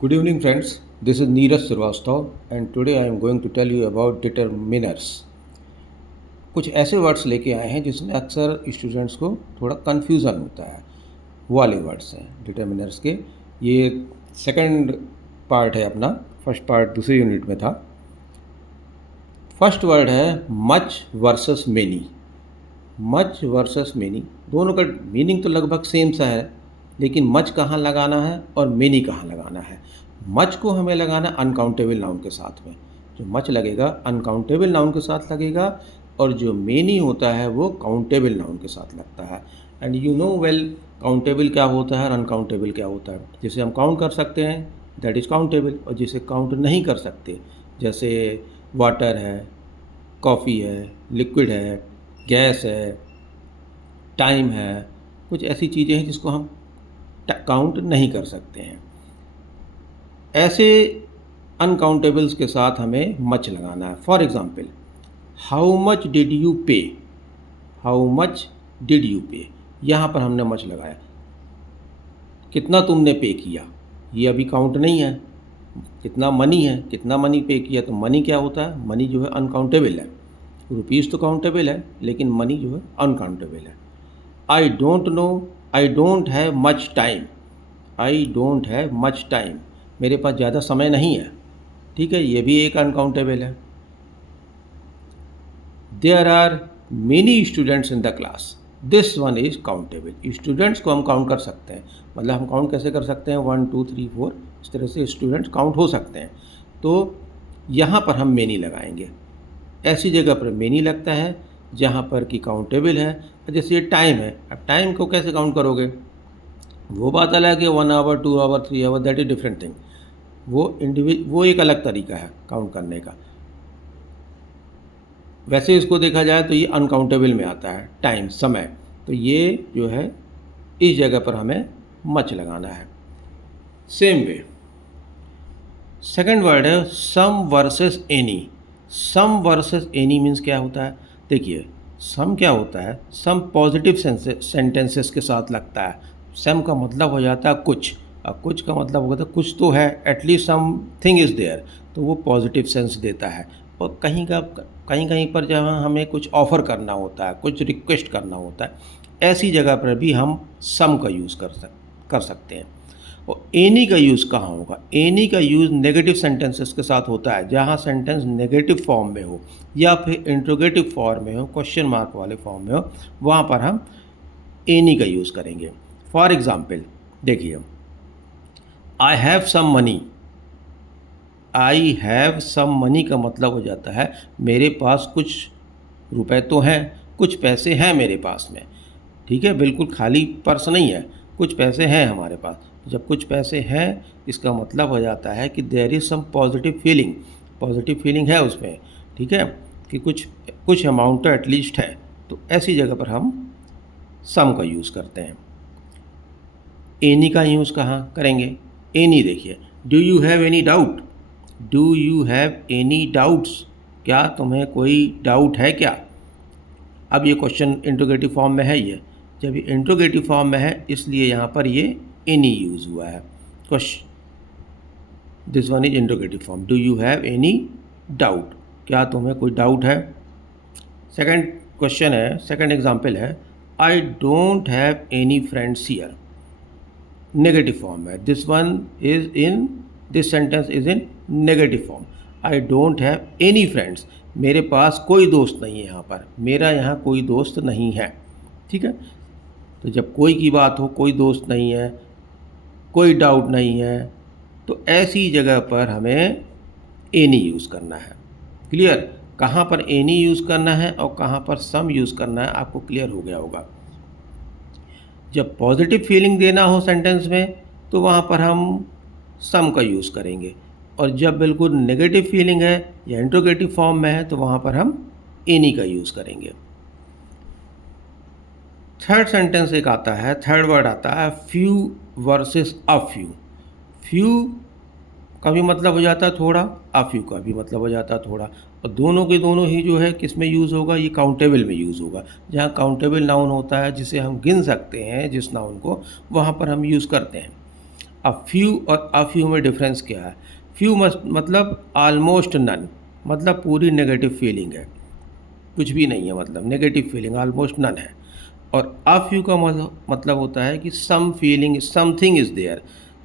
Good evening, friends. This is Neeraj Srivastava, and today I am going to tell you about determiners. कुछ ऐसे words लेके आए हैं जिसमें अक्सर स्टूडेंट्स को थोड़ा कन्फ्यूज़न होता है। वो वाले वर्ड्स हैं डिटर्मिनर्स के। ये सेकंड पार्ट है अपना। फर्स्ट पार्ट दूसरी यूनिट में था। फर्स्ट वर्ड है much versus many. Much versus many, दोनों का मीनिंग तो लगभग सेम सा है, लेकिन मच कहाँ लगाना है और मेनी कहाँ लगाना है। मच को हमें लगाना अनकाउंटेबल नाउन के साथ में। जो मच लगेगा अनकाउंटेबल नाउन के साथ लगेगा, और जो मेनी होता है वो काउंटेबल नाउन के साथ लगता है। And you know well countable क्या होता है और अनकाउंटेबल क्या होता है। जिसे हम काउंट कर सकते हैं दैट इज़ काउंटेबल, और जिसे काउंट नहीं कर सकते जैसे वाटर है, कॉफ़ी है, लिक्विड है, गैस है, टाइम है, कुछ ऐसी चीज़ें हैं जिसको हम काउंट नहीं कर सकते हैं। ऐसे अनकाउंटेबल्स के साथ हमें मच लगाना है। For example, how much did you पे। हाउ मच डिड यू पे, यहाँ पर हमने मच लगाया। कितना तुमने पे किया, ये अभी काउंट नहीं है। कितना मनी है, कितना मनी पे किया, तो मनी क्या होता है, मनी जो है अनकाउंटेबल है। रुपीज़ तो काउंटेबल है, लेकिन मनी जो है अनकाउंटेबल है। I don't know, I don't have much time. I don't have much time, मेरे पास ज़्यादा समय नहीं है। ठीक है, ये भी एक अनकाउंटेबल है। There are many students in the class, this one is countable. Students को हम काउंट कर सकते हैं, मतलब हम काउंट कैसे कर सकते हैं, 1 2 3 4, इस तरह से स्टूडेंट्स काउंट हो सकते हैं। तो यहाँ पर हम मेनी लगाएंगे। ऐसी जगह पर मेनी लगता है जहाँ पर कि काउंटेबल है। जैसे ये टाइम है, अब टाइम को कैसे काउंट करोगे, वो बात अलग है। 1 hour, 2 hour, 3 hour, that is different thing. वो एक अलग तरीका है काउंट करने का। वैसे इसको देखा जाए तो ये अनकाउंटेबल में आता है, टाइम, समय। तो ये जो है इस जगह पर हमें मच लगाना है। सेम वे सेकंड वर्ड है सम वर्सेस एनी। सम वर्सेस एनी मीन्स क्या होता है, देखिए सम क्या होता है, सम पॉजिटिव सेंटेंसेस के साथ लगता है। सम का मतलब हो जाता है कुछ, और कुछ का मतलब होता है कुछ तो है, at least something is there, तो वो पॉजिटिव सेंस देता है। और कहीं कहीं पर जब हमें कुछ ऑफ़र करना होता है, कुछ रिक्वेस्ट करना होता है, ऐसी जगह पर भी हम सम का यूज़ कर सकते हैं। और एनी का यूज़ कहाँ होगा, एनी का यूज़ नेगेटिव सेंटेंसेस के साथ होता है, जहाँ सेंटेंस नेगेटिव फॉर्म में हो या फिर इंट्रोगेटिव फॉर्म में हो, क्वेश्चन मार्क वाले फॉर्म में हो, वहाँ पर हम एनी का यूज़ करेंगे। फॉर एग्ज़ाम्पल देखिए, I have some money. I have some money का मतलब हो जाता है मेरे पास कुछ रुपए तो हैं, कुछ पैसे हैं मेरे पास में। ठीक है, बिल्कुल खाली पर्स नहीं है, कुछ पैसे हैं हमारे पास। जब कुछ पैसे हैं, इसका मतलब हो जाता है कि there is some positive feeling. Positive feeling है उसमें, ठीक है, कि कुछ अमाउंट तो एटलीस्ट है। तो ऐसी जगह पर हम सम का यूज़ करते हैं। एनी का यूज़ कहाँ करेंगे, एनी देखिए, do you have any doubt. Do you have any doubts, क्या तुम्हें कोई डाउट है क्या। अब ये क्वेश्चन इंट्रोगेटिव फॉर्म में है। ये जब ये इंट्रोगेटिव फॉर्म में है, इसलिए यहाँ पर ये एनी यूज़ हुआ है। Question, this one is interrogative form, do you have any doubt, क्या तुम्हें कोई डाउट है। सेकंड क्वेश्चन है, सेकंड एग्जांपल है, I don't have any friends here. Negative form है, this one is in, this sentence is in negative form. I don't have any friends, मेरे पास कोई दोस्त नहीं है यहाँ पर, मेरा यहाँ कोई दोस्त नहीं है। ठीक है, तो जब कोई की बात हो, कोई दोस्त नहीं है, कोई डाउट नहीं है, तो ऐसी जगह पर हमें एनी यूज़ करना है। क्लियर, कहाँ पर एनी यूज़ करना है और कहाँ पर सम यूज़ करना है, आपको क्लियर हो गया होगा। जब पॉजिटिव फीलिंग देना हो सेंटेंस में, तो वहाँ पर हम सम का यूज़ करेंगे, और जब बिल्कुल नेगेटिव फीलिंग है या इंट्रोगेटिव फॉर्म में है, तो वहाँ पर हम एनी का यूज़ करेंगे। थर्ड सेंटेंस एक आता है, थर्ड वर्ड आता है few versus a few. Few का भी मतलब हो जाता है थोड़ा, अ फ्यू का भी मतलब हो जाता है थोड़ा, और दोनों के दोनों ही जो है किस में यूज़ होगा, ये काउंटेबल में यूज़ होगा। जहाँ काउंटेबल नाउन होता है, जिसे हम गिन सकते हैं जिस नाउन को, वहाँ पर हम यूज़ करते हैं। अब फ्यू और अ फ्यू में डिफरेंस क्या है? फ्यू मतलब ऑलमोस्ट नन, मतलब पूरी नेगेटिव फीलिंग है, कुछ भी नहीं है, मतलब नेगेटिव फीलिंग ऑलमोस्ट नन है। और अ फ्यू का मतलब होता है कि some feeling, something is there.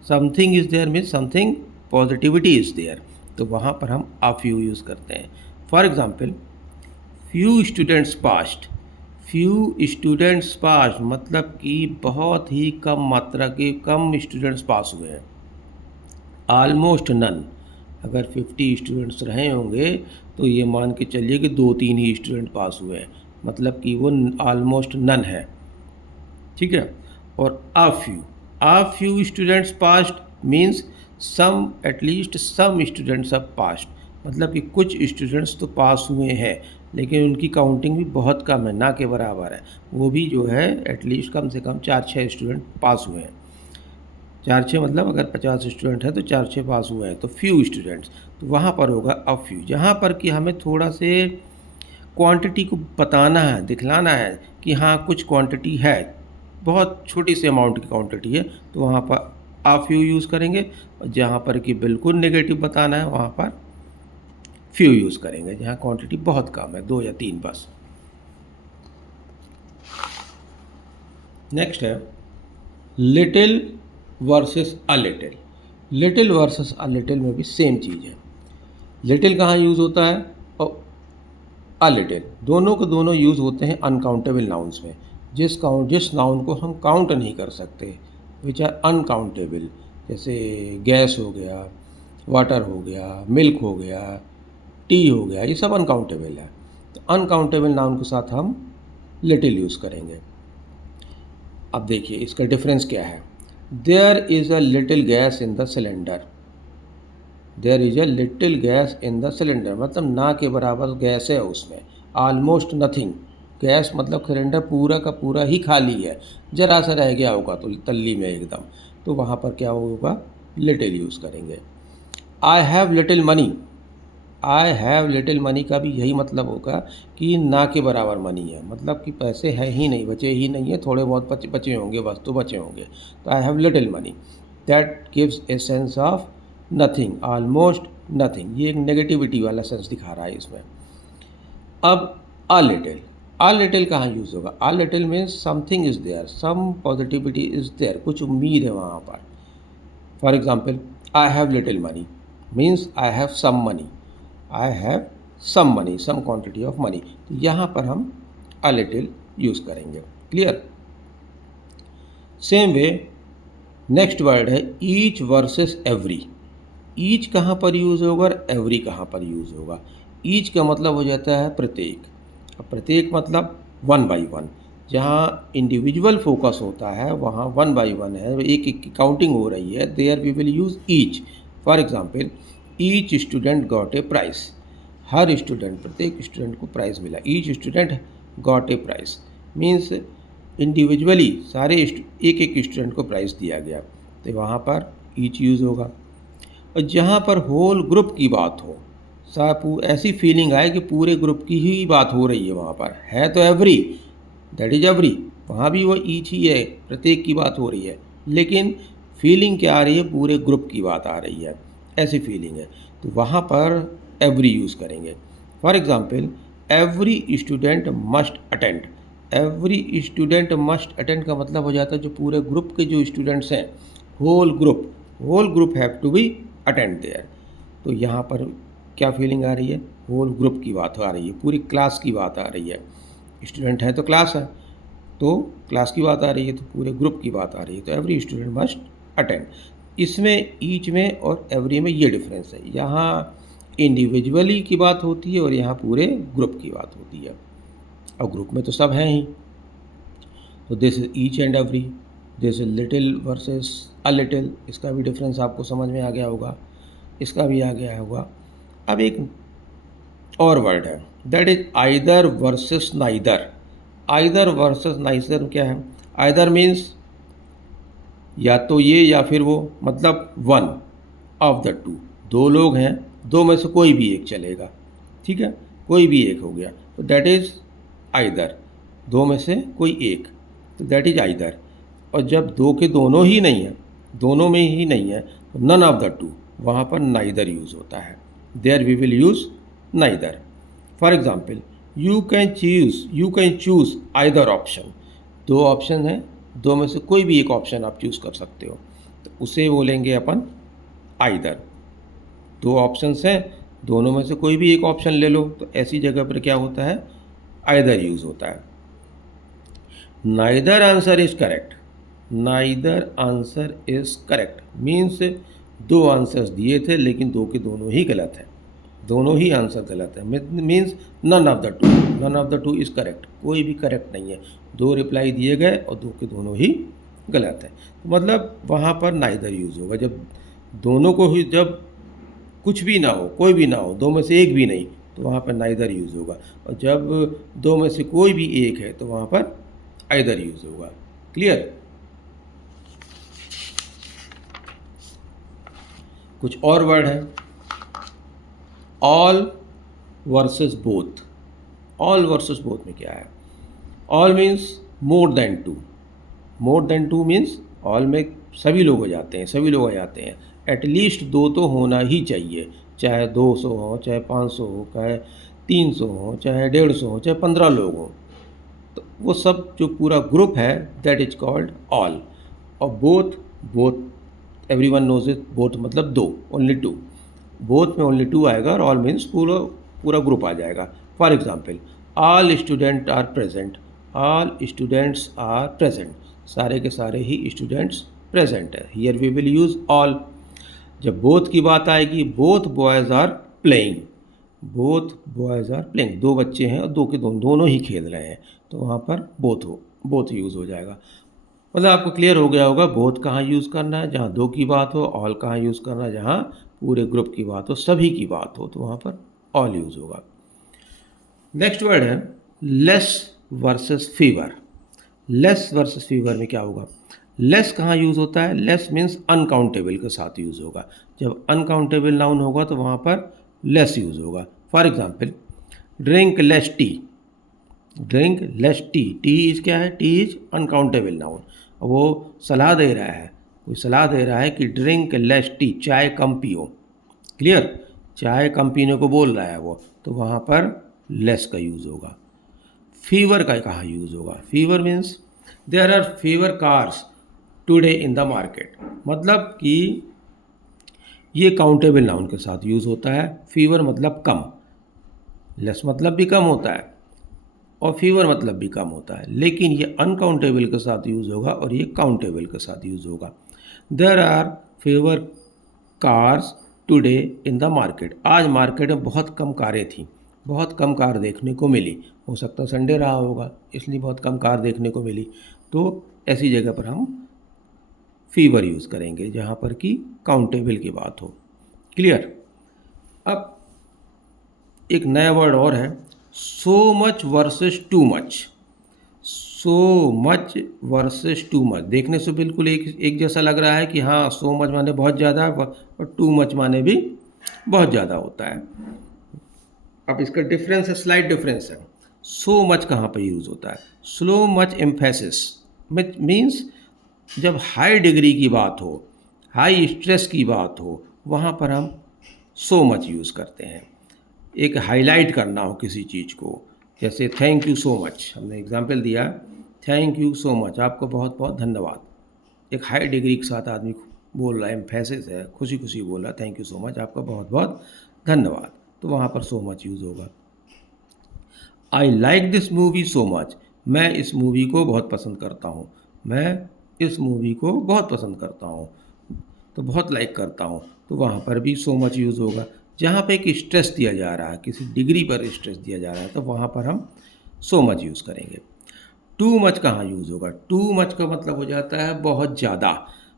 Something is there means something positivity is there, तो वहाँ पर हम अ फ्यू यूज़ करते हैं। For example, few students passed. Few students passed मतलब कि बहुत ही कम मात्रा के कम स्टूडेंट्स पास हुए हैं। ऑलमोस्ट नन, अगर 50 स्टूडेंट्स रहे होंगे तो ये मान के चलिए कि 2-3 ही स्टूडेंट पास हुए हैं, मतलब कि वो ऑलमोस्ट नन है, ठीक है। और a few students passed means some, at least some students of passed, मतलब कि कुछ स्टूडेंट्स तो पास हुए हैं लेकिन उनकी काउंटिंग भी बहुत कम है, ना के बराबर है। वो भी जो है एटलीस्ट कम से कम 4-6 स्टूडेंट पास हुए हैं। 4-6 मतलब अगर 50 स्टूडेंट हैं तो 4-6 पास हुए हैं, तो फ्यू स्टूडेंट्स, तो वहाँ पर होगा अ फ्यू। जहाँ पर कि हमें थोड़ा से क्वांटिटी को बताना है, दिखलाना है कि हाँ कुछ क्वांटिटी है, बहुत छोटी सी अमाउंट की क्वांटिटी है, तो वहाँ पर अ फ्यू यूज़ करेंगे। और जहाँ पर कि बिल्कुल नेगेटिव बताना है वहाँ पर फ्यू यूज़ करेंगे, जहाँ क्वांटिटी बहुत कम है, 2 या 3 बस। नेक्स्ट है little versus a little. Little versus a little में भी सेम चीज़ है। लिटिल कहाँ यूज़ होता है और अ लिटिल, दोनों के दोनों यूज़ होते हैं अनकाउंटेबल नाउन्स में। जिस नाउन को हम काउंट नहीं कर सकते, विच आर अनकाउंटेबल, जैसे गैस हो गया, वाटर हो गया, मिल्क हो गया, टी हो गया, ये सब अनकाउंटेबल है। तो अनकाउंटेबल नाउन के साथ हम लिटिल यूज़ करेंगे। अब देखिए इसका डिफरेंस क्या है। There is a little gas in the cylinder. There is a little gas in the cylinder मतलब ना के बराबर गैस है उसमें। ऑलमोस्ट नथिंग, गैस मतलब सिलेंडर पूरा का पूरा ही खाली है, जरा सा रह गया होगा तो तल्ली में एकदम, तो वहाँ पर क्या होगा, लिटिल यूज़ करेंगे। आई have little money. I have little money का भी यही मतलब होगा कि ना के बराबर मनी है, मतलब कि पैसे हैं ही नहीं, बचे ही नहीं है, थोड़े बहुत बचे होंगे बस, तो बचे होंगे, तो आई have little money. That gives a sense of nothing, almost nothing, ये एक नेगेटिविटी वाला सेंस दिखा रहा है इसमें। अब अ लिटिल कहाँ यूज़ होगा? A little means something is there, some positivity is there, कुछ उम्मीद है वहाँ पर। For example, I have little money means I have some money, I have some money, some quantity of money, तो यहाँ पर हम अ लिटिल यूज़ करेंगे। Clear? Same way next word है ईच वर्सेस एवरी। ईच कहाँ पर use होगा और एवरी कहाँ पर यूज़ होगा? ईच का मतलब हो जाता है प्रत्येक। अब प्रत्येक मतलब 1 बाई 1, जहाँ इंडिविजुअल फोकस होता है वहाँ 1 बाई 1 है, एक एक की काउंटिंग हो रही है, there we will use each. For example, each student got a prize. हर स्टूडेंट, प्रत्येक स्टूडेंट को प्राइज़ मिला। Each student got a prize means individually सारे एक एक स्टूडेंट को प्राइज़ दिया गया, तो वहाँ पर ईच यूज़ होगा। और जहाँ पर होल ग्रुप की बात हो, ऐसी फीलिंग आए कि पूरे ग्रुप की ही बात हो रही है, वहाँ पर है तो एवरी, दैट इज एवरी, वहाँ भी वो ईच ही है, प्रत्येक की बात हो रही है, लेकिन फीलिंग क्या आ रही है, पूरे ग्रुप की बात आ रही है, ऐसी फीलिंग है, तो वहाँ पर एवरी यूज़ करेंगे। For example, every student must attend. Every student must attend का मतलब हो जाता है जो पूरे ग्रुप के जो स्टूडेंट्स हैं, whole group have to be attend there, तो यहाँ पर क्या फीलिंग आ रही है, होल ग्रुप की बात आ रही है, पूरी क्लास की बात आ रही है। स्टूडेंट है तो क्लास है, तो क्लास की बात आ रही है, तो पूरे ग्रुप की बात आ रही है, तो एवरी स्टूडेंट मस्ट अटेंड। इसमें ईच में और एवरी में ये डिफरेंस है, यहाँ इंडिविजुअली की बात होती है और यहाँ पूरे ग्रुप की बात होती है, और ग्रुप में तो सब हैं ही, तो this is each and every. This is little versus a little, इसका भी डिफरेंस आपको समझ में आ गया होगा, इसका भी आ गया होगा। अब एक और वर्ड है, that is either versus neither. Either versus neither क्या है? आइदर मीन्स या तो ये या फिर वो, मतलब वन ऑफ द टू, दो लोग हैं, दो में से कोई भी एक चलेगा, ठीक है, कोई भी एक हो गया, तो दैट इज आइदर, दो में से कोई एक, तो दैट इज आइदर। और जब दो के दोनों ही नहीं है दोनों में ही नहीं है तो नन ऑफ द टू, वहाँ पर नाइदर यूज़ होता है। There we will use neither. For example, you can choose either option. दो ऑप्शन हैं, दो में से कोई भी एक ऑप्शन आप चूज़ कर सकते हो, तो उसे बोलेंगे अपन आइदर। दो ऑप्शंस हैं, दोनों में से कोई भी एक ऑप्शन ले लो, तो ऐसी जगह पर क्या होता है, आइदर यूज़ होता है। Neither answer is correct, neither answer is correct means दो आंसर्स दिए थे लेकिन दो के दोनों ही गलत हैं, दोनों ही आंसर गलत है। Means none of the two, none of the two is correct, कोई भी करेक्ट नहीं है। दो रिप्लाई दिए गए और दो के दोनों ही गलत है, तो मतलब वहाँ पर नाइदर यूज़ होगा। जब दोनों को ही, जब कुछ भी ना हो, कोई भी ना हो, दो में से एक भी नहीं, तो वहाँ पर नाइदर यूज़ होगा। और जब दो में से कोई भी एक है तो वहाँ पर आइदर यूज़ होगा। क्लियर? कुछ और वर्ड है, all versus both. All versus both में क्या है? All means more than two, more than two means all में सभी लोग हो जाते हैं, सभी लोग आ जाते हैं। एटलीस्ट दो तो होना ही चाहिए, चाहे 200 हो, चाहे 500 हो, चाहे 300 हो, चाहे 150 हो, चाहे 15 लोग हों, तो वो सब जो पूरा ग्रुप है दैट इज कॉल्ड ऑल। और both, both everyone knows it, both मतलब दो, ओनली टू। बोथ में ओनली टू आएगा और ऑल मीन्स पूरा पूरा ग्रुप आ जाएगा। For example, all student are present, all students are present, सारे के सारे ही स्टूडेंट्स प्रेजेंट है। Here we will use all. जब बोथ की बात आएगी, both boys are playing, both boys are playing, दो बच्चे हैं और दो के दोनों ही खेल रहे हैं, तो वहाँ पर बोथ यूज़ हो जाएगा। मतलब आपको क्लियर हो गया होगा बोथ कहाँ यूज़ करना है, जहाँ दो की बात हो, ऑल कहाँ यूज़ करना है, जहाँ पूरे ग्रुप की बात हो, सभी की बात हो, तो वहाँ पर ऑल यूज़ होगा। नेक्स्ट वर्ड है less versus fever. Less versus fever में क्या होगा? लेस कहाँ यूज़ होता है? लेस मीन्स अनकाउंटेबल के साथ यूज़ होगा। जब अनकाउंटेबल नाउन होगा तो वहाँ पर लेस यूज़ होगा। For example, drink less T, drink less T, T is क्या है? T is uncountable noun. वो सलाह दे रहा है, कोई सलाह दे रहा है कि ड्रिंक लेस टी, चाय कम पियो। क्लियर? चाय कम पीने को बोल रहा है वो, तो वहाँ पर लेस का यूज़ होगा। फीवर का कहाँ यूज़ होगा? Fewer means there are fewer cars today in the market, मतलब कि ये काउंटेबल नाउन के साथ यूज़ होता है। फीवर मतलब कम, लेस मतलब भी कम होता है और फीवर मतलब भी कम होता है, लेकिन ये अनकाउंटेबल के साथ यूज़ होगा और ये काउंटेबल के साथ यूज़ होगा। There are fewer cars today in the market, आज मार्केट में बहुत कम कारें थी, बहुत कम कार देखने को मिली। हो सकता है संडे रहा होगा इसलिए बहुत कम कार देखने को मिली, तो ऐसी जगह पर हम फीवर यूज़ करेंगे जहाँ पर कि काउंटेबल की बात हो। क्लियर? अब एक नया वर्ड और है, so much versus too much. So much versus too much, देखने से बिल्कुल एक जैसा लग रहा है कि हाँ सो मच माने बहुत ज़्यादा और टू मच माने भी बहुत ज़्यादा होता है। अब इसका डिफरेंस है, स्लाइट डिफरेंस है। सो मच कहाँ पर यूज़ होता है? स्लो मच एम्फेसिस मीन्स जब हाई डिग्री की बात हो, हाई स्ट्रेस की बात हो, वहाँ पर हम सो मच यूज़ करते हैं। एक हाईलाइट करना हो किसी चीज़ को, जैसे थैंक यू सो मच, हमने एग्जांपल दिया थैंक यू सो मच, आपको बहुत बहुत धन्यवाद। एक हाई डिग्री के साथ आदमी बोल रहा है, एम्फेसिस है, खुशी खुशी बोल रहा है थैंक यू सो मच, आपका बहुत बहुत धन्यवाद, तो वहाँ पर सो मच यूज़ होगा। I like this movie so much, मैं इस मूवी को बहुत पसंद करता हूँ, मैं इस मूवी को बहुत पसंद करता हूँ, तो बहुत लाइक करता हूँ, तो वहाँ पर भी सो मच यूज़ होगा। जहाँ पे एक स्ट्रेस दिया जा रहा है, किसी डिग्री पर स्ट्रेस दिया जा रहा है, तो वहाँ पर हम सो मच यूज़ करेंगे। टू मच कहाँ यूज़ होगा? टू मच का मतलब हो जाता है बहुत ज़्यादा,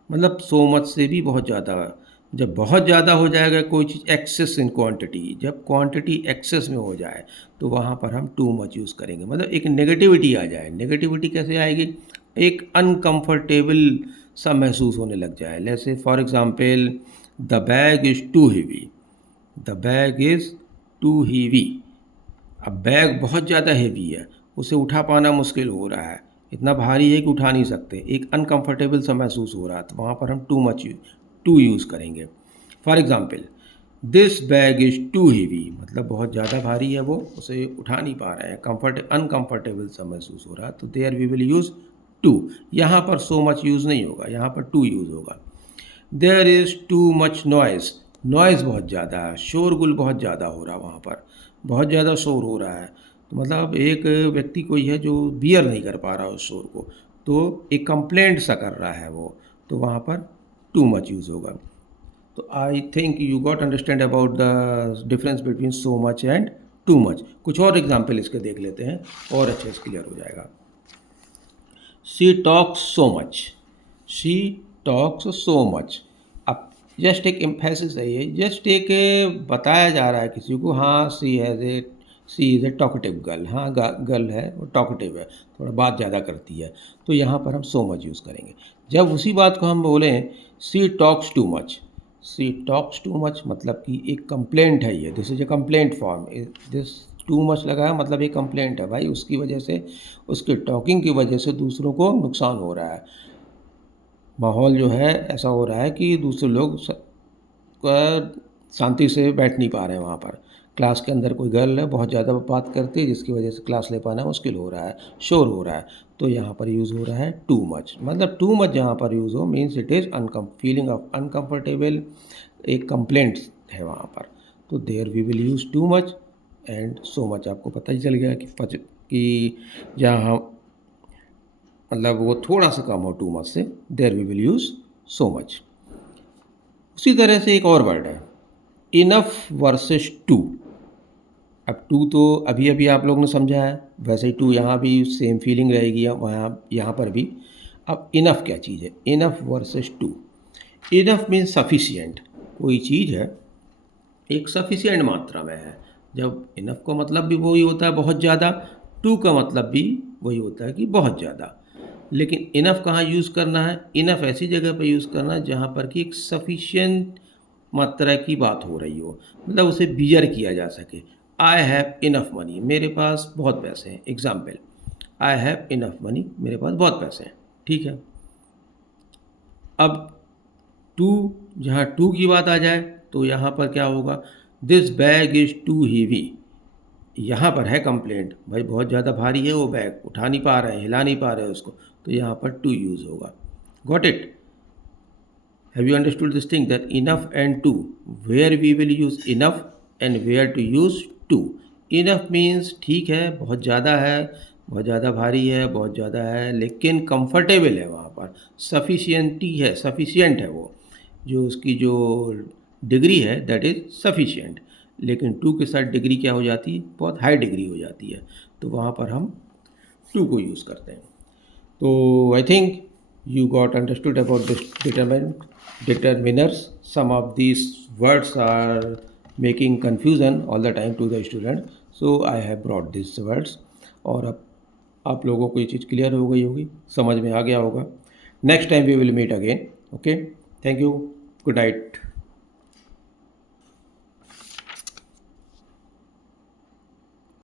मतलब सो मच से भी बहुत ज़्यादा। जब बहुत ज़्यादा हो जाएगा कोई चीज़ एक्सेस इन क्वांटिटी, जब क्वांटिटी एक्सेस में हो जाए तो वहाँ पर हम टू मच यूज़ करेंगे, मतलब एक नेगेटिविटी आ जाए। नेगेटिविटी कैसे आएगी? एक अनकंफर्टेबल सा महसूस होने लग जाए। जैसे for example, the bag is too heavy, the bag is too heavy. अब बैग बहुत ज़्यादा हेवी है, उसे उठा पाना मुश्किल हो रहा है, इतना भारी है कि उठा नहीं सकते, एक अनकंफर्टेबल सा महसूस हो रहा है, तो वहाँ पर हम टू यूज़ करेंगे। For example, this bag is too heavy, मतलब बहुत ज़्यादा भारी है, वो उसे उठा नहीं पा रहे हैं, अनकंफर्टेबल सा महसूस हो रहा है, तो there we will use too. यहाँ पर सो मच यूज़ नहीं होगा, यहाँ पर टू यूज़ होगा। There is too much noise, noise बहुत ज़्यादा है, शोरगुल बहुत ज़्यादा हो रहा है वहाँ पर, बहुत ज़्यादा शोर हो रहा है, तो मतलब एक व्यक्ति कोई है जो बियर नहीं कर पा रहा उस शोर को, तो एक कंप्लेंट सा कर रहा है वो, तो वहाँ पर टू मच यूज़ होगा। तो I think you got understand about the difference between so much and too much. कुछ और एग्जाम्पल इसके देख लेते हैं और अच्छे से क्लियर हो जाएगा। She talks so much, she talks so much. अब जस्ट एक एम्फेसिस है ये, जस्ट एक बताया जा रहा है किसी को, हाँ सी इज़ ए टॉकेटिव गर्ल, हाँ गर्ल है वो टॉकेटिव है, थोड़ा बात ज़्यादा करती है, तो यहाँ पर हम सो मच यूज़ करेंगे। जब उसी बात को हम बोलें सी talks too much, C talks to much मतलब कि एक कंप्लेंट है ये, this is a complaint form, this too much लगा है मतलब ये कंप्लेंट है भाई, उसकी वजह से, उसके टॉकिंग की वजह से दूसरों को नुकसान हो रहा है, माहौल जो है ऐसा हो रहा है कि दूसरे लोग शांति से बैठ नहीं पा रहे हैं वहाँ पर। क्लास के अंदर कोई गर्ल है बहुत ज़्यादा बात करती है जिसकी वजह से क्लास ले पाना मुश्किल हो रहा है, शोर हो रहा है, तो यहाँ पर यूज़ हो रहा है टू मच। मतलब टू मच जहाँ पर यूज़ हो means it is feeling of uncomfortable, एक कंप्लेंट है वहाँ पर, तो there we will use too much and so much. आपको पता ही चल गया कि जहाँ मतलब वो थोड़ा सा कम हो टू मच से, there we will use so much. उसी तरह से एक और वर्ड है इनफ वर्सेस टू। अब टू तो अभी अभी आप लोगों ने समझा है, वैसे ही टू यहाँ भी सेम फीलिंग रहेगी वहाँ यहाँ पर भी। अब इनफ क्या चीज़ है, enough versus to. Enough means sufficient, कोई चीज़ है एक सफिशिएंट मात्रा में है, जब इनफ का मतलब भी वही होता है बहुत ज़्यादा, टू का मतलब भी वही होता है कि बहुत ज़्यादा। लेकिन इनफ कहाँ यूज़ करना है, इनफ ऐसी जगह पर यूज़ करना है जहाँ पर कि एक सफिशिएंट मात्रा की बात हो रही हो, मतलब उसे बियर किया जा सके। आई हैव इनफ मनी, मेरे पास बहुत पैसे हैं, example, I have enough money, मेरे पास बहुत पैसे हैं, ठीक है। अब टू, जहाँ टू की बात आ जाए तो यहाँ पर क्या होगा, this bag is too heavy, यहाँ पर है कंप्लेंट, भाई बहुत ज़्यादा भारी है वो बैग, उठा नहीं पा रहे हैं, हिला नहीं पा रहे हैं उसको, तो यहाँ पर टू यूज़ होगा। Got it? Have you understood this thing that enough and to, where we will use enough and where to use to? Enough means ठीक है, बहुत ज़्यादा है, बहुत ज़्यादा भारी है, बहुत ज़्यादा है, लेकिन कंफर्टेबल है वहाँ पर, सफिशियंटी है, सफिशियंट है वो, जो उसकी जो डिग्री है दैट इज़ सफिशियंट। लेकिन टू के साथ डिग्री क्या हो जाती है, बहुत हाई डिग्री हो जाती है, तो वहाँ पर हम टू को यूज़ करते हैं। So I think you got understood about this determiners. Some of these words are making confusion all the time to the student. So I have brought these words. और अब आप लोगों को ये चीज़ क्लियर हो गई होगी, समझ में आ गया होगा। Next time we will meet again. Okay, thank you, good night.